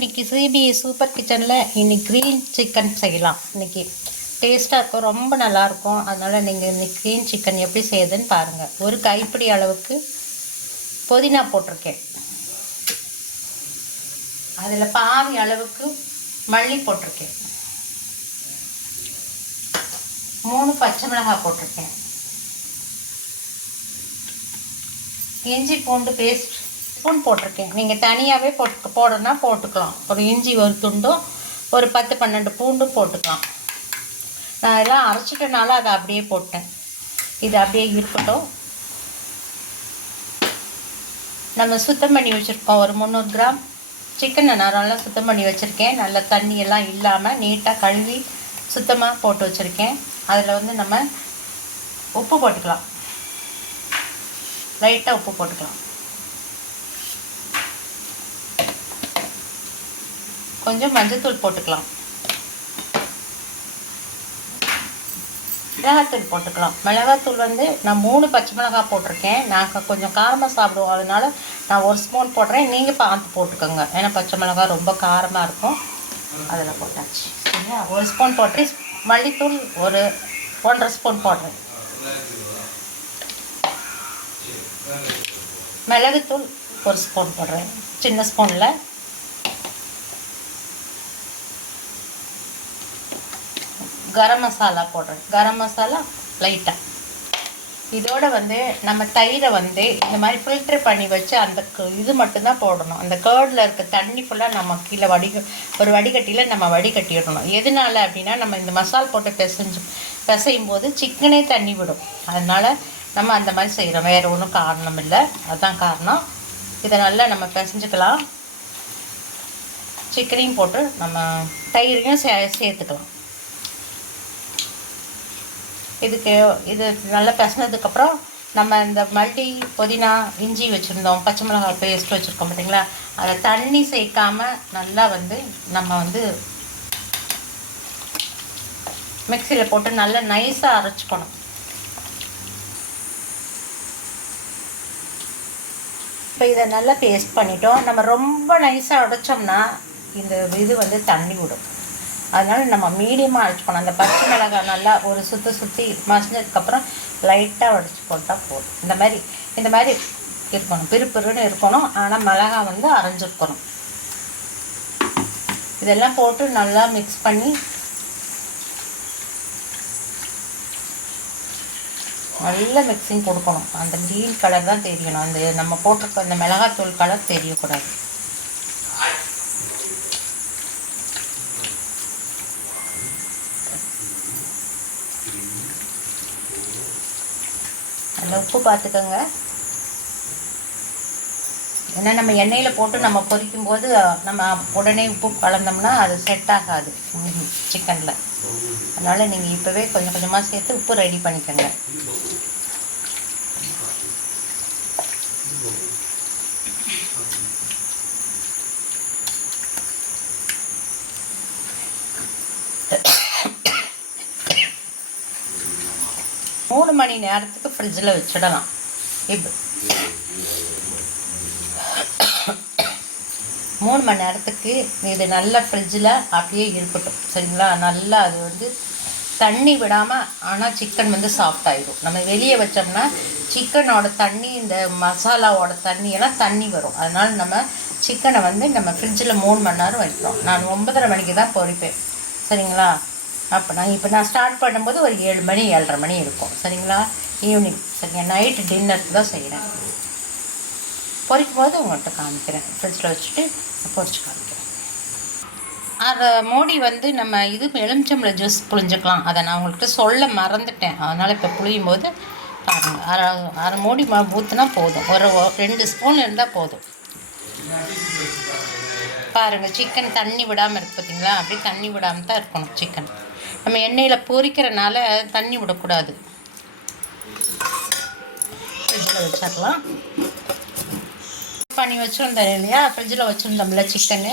இன்றைக்கி CP super கிச்சனில் இன்றைக்கி க்ரீன் சிக்கன் செய்யலாம். இன்றைக்கி டேஸ்ட்டாக இருக்கும், ரொம்ப நல்லாயிருக்கும். அதனால் நீங்கள் இன்றைக்கி க்ரீன் சிக்கன் எப்படி செய்யுதுன்னு பாருங்கள். ஒரு கைப்பிடி அளவுக்கு புதினா போட்டிருக்கேன். அதில் பாதி அளவுக்கு மல்லி போட்டிருக்கேன். 3 பச்சை மிளகாய் போட்டிருக்கேன். இஞ்சி பூண்டு பேஸ்ட் ஸ்பூன் போட்டிருக்கேன். நீங்கள் தனியாகவே போடணும்னா போட்டுக்கலாம். ஒரு இஞ்சி ஒரு துண்டும் ஒரு 10-12 பூண்டும் போட்டுக்கலாம். நான் எல்லாம் அரைச்சிட்டனால அதை அப்படியே போட்டேன். இது அப்படியே இருக்கட்டும். நம்ம சுத்தம் பண்ணி வச்சுருக்கோம். ஒரு 300 கிராம் சிக்கனை நான் நல்லா சுத்தம் பண்ணி வச்சுருக்கேன். நல்ல தண்ணியெல்லாம் இல்லாமல் நீட்டாக கழுவி சுத்தமாக போட்டு வச்சுருக்கேன். அதில் வந்து நம்ம உப்பு போட்டுக்கலாம். லைட்டாக உப்பு போட்டுக்கலாம். கொஞ்சம் மஞ்சள்தூள் போட்டுக்கலாம். மிளகாத்தூள் போட்டுக்கலாம். மிளகாத்தூள் வந்து நான் 3 பச்சை மிளகாய் போட்டிருக்கேன். நாங்கள் கொஞ்சம் காரமாக சாப்பிடுவோம், அதனால் நான் 1 ஸ்பூன் போடுறேன். நீங்கள் பார்த்து போட்டுக்கோங்க, ஏன்னா பச்சை மிளகாய் ரொம்ப காரமாக இருக்கும். அதில் போட்டாச்சு. சரியா? 1 ஸ்பூன் போட்டு மல்லித்தூள் ஒரு 1.5 ஸ்பூன் போடுறேன். மிளகுத்தூள் 1 ஸ்பூன் போடுறேன், சின்ன ஸ்பூனில். கரம் மசாலா போடுறேன். கரம் மசாலா லைட்டாக. இதோடு வந்து நம்ம தயிரை வந்து இந்த மாதிரி ஃபில்டர் பண்ணி வச்சு அந்த இது மட்டும்தான் போடணும். அந்த கேர்டில் இருக்க தண்ணி ஃபுல்லாக நம்ம கீழே ஒரு வடிகட்டியில் நம்ம வடிகட்டிடணும். எதனால அப்படின்னா, நம்ம இந்த மசால் போட்டு பிசையும் போது சிக்கனே தண்ணி விடும். அதனால் நம்ம அந்த மாதிரி செய்கிறோம். வேறு ஒன்றும் காரணம் இல்லை, அதுதான் காரணம். இதை நல்லா நம்ம பிசைஞ்சுக்கலாம். சிக்கனையும் போட்டு நம்ம தயிரையும் சேர்த்துக்கலாம். இது நல்லா பிசைனதுக்கப்புறம் நம்ம இந்த மல்லி புதினா இஞ்சி வச்சுருந்தோம், பச்சை மிளகாய் பேஸ்ட் வச்சுருக்கோம் பார்த்தீங்களா, அதை தண்ணி சேர்க்காமல் நல்லா வந்து நம்ம வந்து மிக்சியில் போட்டு நல்லா நைஸாக அரைச்சிக்கணும். இப்போ இதை நல்லா பேஸ்ட் பண்ணிட்டோம். நம்ம ரொம்ப நைஸாக உடைச்சோம்னா இந்த இது வந்து தண்ணி விடும். அதனால் நம்ம மீடியமாக அரைச்சிக்கணும். அந்த பச்சை மிளகாய் நல்லா ஒரு சுற்றி மசிஞ்சதுக்கப்புறம் லைட்டாக உடைச்சி போட்டால் போதும். இந்த மாதிரி இருக்கணும், பிறுபிறுன்னு இருக்கணும். ஆனால் மிளகாய் வந்து அரைஞ்சிருக்கணும். இதெல்லாம் போட்டு நல்லா மிக்ஸ் பண்ணி நல்ல மிக்சிங் கொடுக்கணும். அந்த க்ரீன் கலர் தான் தெரியணும். அந்த நம்ம போட்டிருக்க அந்த மிளகாத்தூள் கலர் தெரியக்கூடாது. அதில் உப்பு பார்த்துக்கோங்க. ஏன்னா நம்ம எண்ணெயில் போட்டு நம்ம பொரிக்கும் போது நம்ம உடனே உப்பு கலந்தோம்னா அது செட் ஆகாது சிக்கனில். அதனால் நீங்கள் இப்போவே கொஞ்சம் கொஞ்சமாக சேர்த்து உப்பு ரெடி பண்ணிக்கோங்க. மூணு மணி நேரத்துக்கு ஃப்ரிட்ஜில் வச்சிடலாம். இப்போ 3 மணி நேரத்துக்கு இது நல்லா ஃப்ரிட்ஜில் அப்படியே இருக்கட்டும். சரிங்களா? நல்லா அது வந்து தண்ணி விடாமல், ஆனால் சிக்கன் வந்து சாஃப்டாகிடும். நம்ம வெளியே வச்சோம்னா சிக்கனோட தண்ணி, இந்த மசாலாவோட தண்ணியெல்லாம் தண்ணி வரும். அதனால் நம்ம சிக்கனை வந்து நம்ம ஃப்ரிட்ஜில் 3 மணி நேரம் வைக்கிறோம். நான் 9:30 மணிக்கு தான் பொரிப்பேன். சரிங்களா? அப்போ நான் ஸ்டார்ட் பண்ணும்போது ஒரு 7 மணி 7:30 மணி இருக்கும். சரிங்களா? ஈவினிங். சரிங்க, நைட்டு டின்னருக்கு தான் செய்கிறேன். பொரிக்கும் போது உங்கள்கிட்ட காமிக்கிறேன். ஃப்ரிட்ஜில் வச்சுட்டு பொரிச்சு காமிக்கிறேன். அதை மூடி வந்து நம்ம எலுமிச்சம்பழம் ஜூஸ் புழிஞ்சிக்கலாம். அதை நான் உங்கள்கிட்ட சொல்ல மறந்துட்டேன். அதனால் இப்போ புளியும் போது பாருங்கள், அரை மூடி ஊற்றுனா போதும். ஒரு 2 ஸ்பூன் இருந்தால் போதும். பாருங்கள், சிக்கன் தண்ணி விடாமல் இருக்குது பார்த்தீங்களா? அப்படியே தண்ணி விடாமல் தான் இருக்கணும் சிக்கன். நம்ம எண்ணெயில் பொரிக்கிறனால தண்ணி விடக்கூடாது. ஃப்ரிட்ஜில் வச்சிடலாம். பண்ணி வச்சுருந்தோம் இல்லையா, ஃப்ரிட்ஜில் வச்சுருந்தோம்ல சிக்கனு.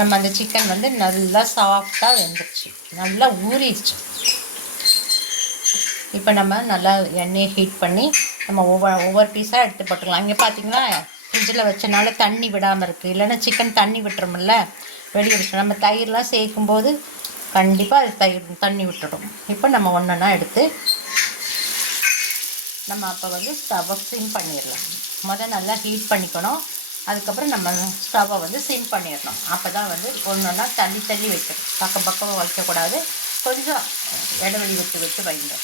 நம்ம அந்த சிக்கன் வந்து நல்லா சாஃப்டாக வெந்துருச்சு, நல்லா ஊறிடுச்சு. இப்போ நம்ம நல்லா எண்ணெயை ஹீட் பண்ணி நம்ம ஒவ்வொரு பீஸாக எடுத்து போட்டுக்கலாம். இங்கே பார்த்தீங்கன்னா ஃப்ரிட்ஜில் வச்சனால தண்ணி விடாமல் இருக்குது. இல்லைன்னா சிக்கன் தண்ணி விட்டுருமில்ல, வெளியே விட்டு நம்ம தயிர்லாம் சேர்க்கும்போது கண்டிப்பாக அது தண்ணி விட்டுடும். இப்போ நம்ம ஒன்றா எடுத்து நம்ம அப்போ வந்து ஸ்டவ்வை சிம் பண்ணிடலாம். நல்லா ஹீட் பண்ணிக்கணும். அதுக்கப்புறம் நம்ம ஸ்டவ்வை வந்து சிம் பண்ணிடணும். அப்போ தான் வந்து ஒன்றா தள்ளி தள்ளி வைக்கணும். பக்கம் பக்கம் வைக்கக்கூடாது. கொஞ்சம் இடைவெளி விட்டு வைங்க.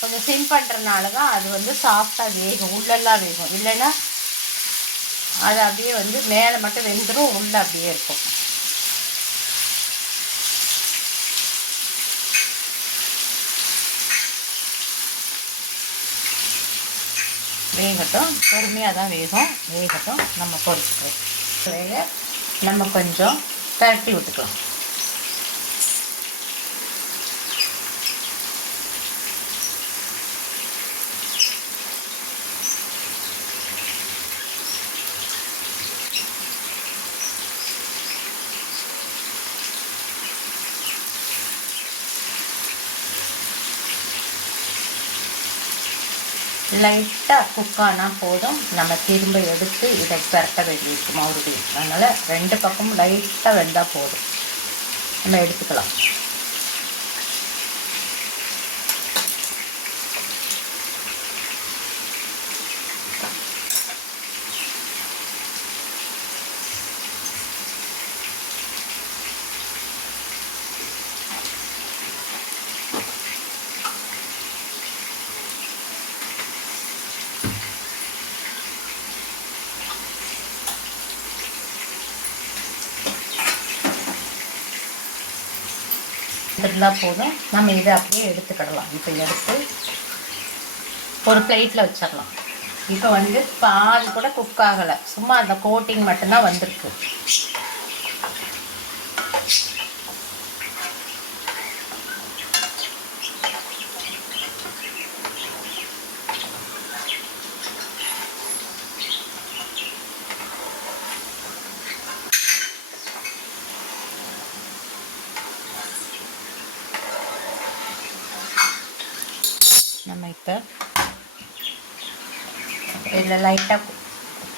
கொஞ்சம் சிம் பண்ணுறதுனால தான் அது வந்து சாஃப்டாக வேகும், உள்ளெல்லாம் வேகும். இல்லைன்னா அது அப்படியே வந்து மேலே மட்டும் வெந்துடும், உள்ளே அப்படியே இருக்கும். வேகட்டும், பொறுமையாக தான் வேகட்டும். நம்ம பொறுத்துக்கலாம். நம்ம கொஞ்சம் பரட்டி விட்டுக்கலாம். லைட்டாக குக் ஆனால் போதும். நம்ம திரும்ப எடுத்து இதை பரட்ட வேண்டியிருக்கும் மறுபடியும். அதனால் 2 பக்கமும் லைட்டாக வெந்தால் போதும். நம்ம எடுத்துக்கலாம். இருந்தால் போதும். நம்ம இதை அப்படியே எடுத்துக்கிடலாம். இப்போ எடுத்து ஒரு பிளேட்டில் வச்சிடலாம். இப்போ வந்து பால் கூட குக் ஆகலை, சும்மா அந்த கோட்டிங் மட்டும்தான் வந்திருக்கு. நம்ம இப்போ இதில் லைட்டாக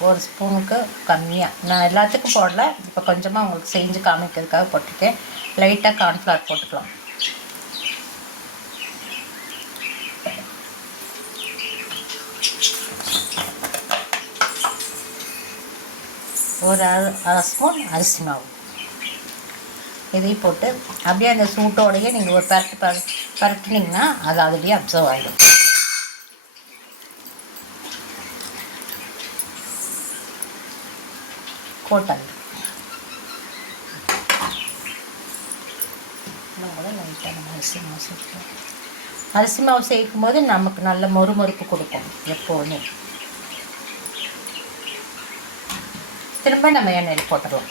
ஒரு ஸ்பூனுக்கு கம்மியாக, நான் எல்லாத்துக்கும் போடல, இப்போ கொஞ்சமாக உங்களுக்கு செஞ்சு காமிக்கிறதுக்காக போட்டிருக்கேன். லைட்டாக கார்ன்ஃப்ளவர் போட்டுக்கலாம். ஒரு அரை ஸ்பூன் அரிசி மாவு இதையும் போட்டு அப்படியே அந்த சூட்டோடையே நீங்கள் ஒரு பரட்டினீங்கன்னா அது அதுலேயே அப்சர்வ் ஆகிடும். கோட்டாங்க லைட்டாக நம்ம அரிசி மாவு சேர்க்கும் போது நமக்கு நல்ல மொறுமொறுப்பு கொடுக்கும் எப்போவுமே. திரும்ப நம்ம எண்ணெயில் போட்டுடலாம்.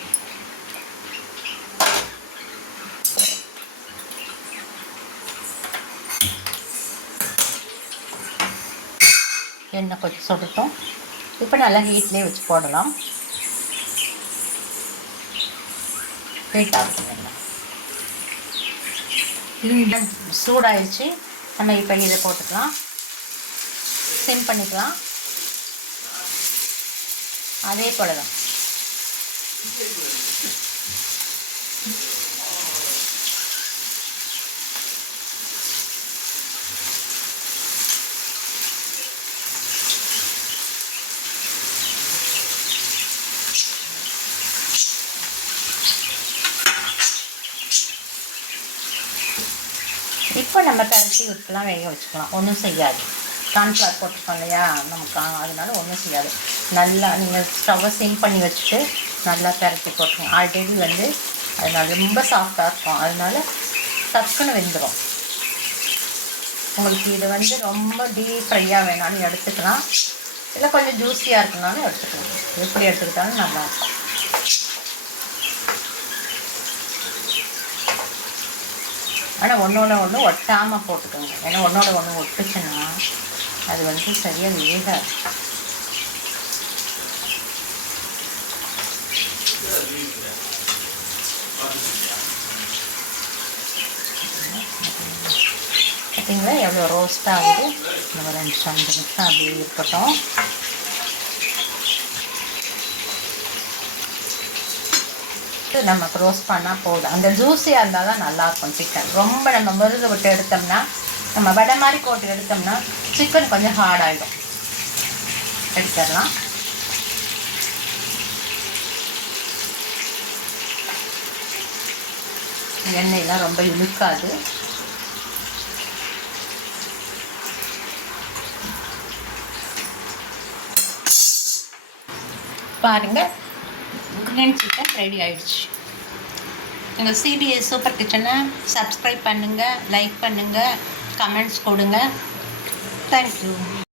எண்ணெய் கொஞ்சம் சுடட்டும். இப்போ நல்லா ஹீட்லேயே வச்சு போடலாம். ஹீட் ஆகுது, சூடாயிடுச்சு. நம்ம இப்போ இதை போட்டுக்கலாம், சிம் பண்ணிக்கலாம். அதே போல தான் இப்போ நம்ம பரட்டி விட்டுலாம் வேக வச்சுக்கலாம். ஒன்றும் செய்யாது. கார்ன்ஃப்ளவர் போட்டிருக்கோம் இல்லையா நமக்கு, அதனால ஒன்றும் செய்யாது. நல்லா நீங்கள் ஸ்டவ்வை சிம் பண்ணி வச்சுட்டு நல்லா பரட்டி போட்டுருங்க. ஆல்ரெடி வந்து அதனால ரொம்ப சாஃப்டாக இருக்கும், அதனால டக்குன்னு வெந்துடும். உங்களுக்கு இது வந்து ரொம்ப டீப் ஃப்ரையாக வேணாலும் எடுத்துக்கலாம், இல்லை கொஞ்சம் ஜூஸியாக இருக்குனாலும் எடுத்துக்கலாம். எப்படி எடுத்துக்கிட்டாலும் நல்லாயிருக்கும். ஆனால் ஒன்றோட ஒன்று ஒட்டாமல் போட்டுக்கோங்க. ஏன்னா ஒன்றோட ஒன்று ஒட்டுச்சுன்னா அது வந்து சரியாக வேகாது. பார்த்தீங்களா எவ்வளோ ரோஸ்ட் ஆகுது. நம்ம 2 நிமிஷம் 5 நிமிஷம் அப்படியே இருக்கட்டும். நமக்கு ரோஸ்ட் பண்ணால் போதும். அந்த ஜூஸியாக இருந்தால் தான் நல்லாயிருக்கும் சிக்கன். ரொம்ப நம்ம முருக விட்டு எடுத்தோம்னா, நம்ம வடை மாதிரி போட்டு எடுத்தோம்னா சிக்கன் கொஞ்சம் ஹார்ட் ஆகிடும். எடுத்துடலாம். எண்ணெயெலாம் ரொம்ப இழுக்காது. பாருங்கள், கிரீன் சிக்கன் ரெடி ஆயிடுச்சு. எங்கள் சிபிஎஸ் சூப்பர் கிச்சனை சப்ஸ்கிரைப் பண்ணுங்கள், லைக் பண்ணுங்கள், கமெண்ட்ஸ் கொடுங்க. தேங்க்யூ.